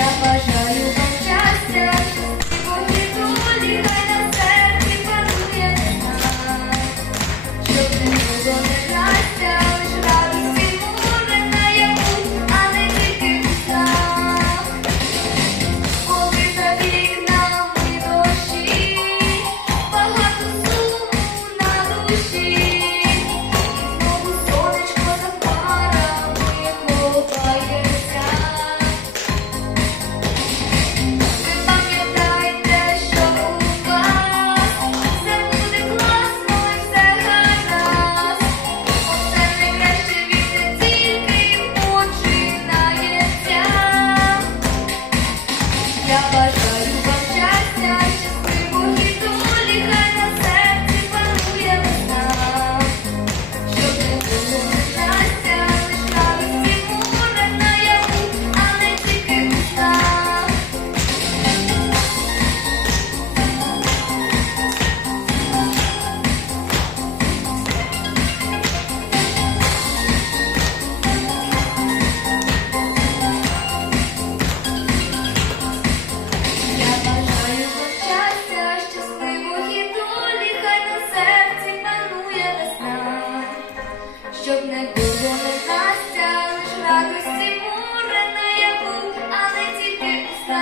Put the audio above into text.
Trapajão e щоб не було нещастя, лиш радості море наяву, але тільки у.